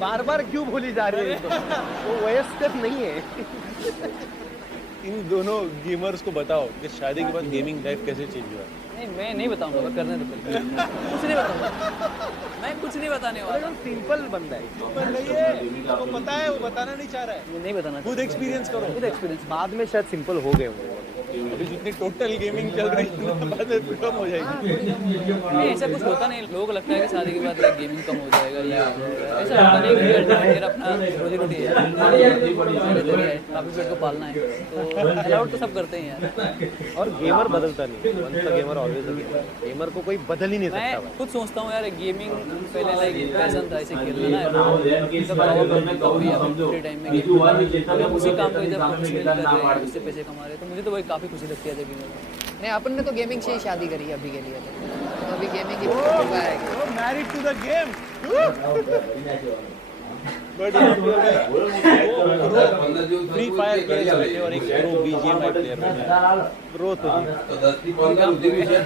बार बार क्यों बोली जा रही है? वो वयस्कर नहीं है। इन दोनों गेमर्स को बताओ कि शादी के बाद गेमिंग लाइफ कैसे चेंज हुआ। नहीं, मैं नहीं बताऊंगा, मैं करने दो पहले। कुछ नहीं बताऊंगा, मैं कुछ नहीं बताने वाला। एकदम सिंपल बंदा है। नहीं है, वो पता है, वो बताना नहीं चाह रहा है। मैं नहीं बताना, खुद एक्सपीरियंस करो। खुद एक्सपीरियंस। बाद में शायद सिंपल हो गए होंगे। अभी जितनी टोटल गेमिंग चल रही है बाद में कम हो जाएगी। नहीं, ऐसा कुछ होता नहीं। लोगों को लगता है कि शादी के बाद गेमिंग कम हो जाएगा, ये ऐसा होता नहीं। मेरा अपना रोजी रोटी है, काफी पेट को पालना है, तो अलाउड तो सब करते ही यार। और गेमर बदलता नहीं, once a gamer always a gamer. Gamer को कोई बदल ही नहीं सकता मैं भाई। खुद सोचता हूँ यार, गेमिंग पहले लाइक पैशन था, ऐसे खेलना ना, फ्री टाइम में हम उसी काम को जब कुछ कर रहे हैं, उससे पैसे कमा रहे हैं, तो मुझे तो वही काफ़ी खुशी लगती है जब नहीं, अपन ने तो गेमिंग से ही शादी करी है अभी के लिए, तो अभी गेमिंग की फोटो आएगी। Married to the game. But free fire player बैठे और एक प्रो बीजीएमआई प्लेयर बैठे। प्रो तो तो 10 થી 15 સુધી વિશે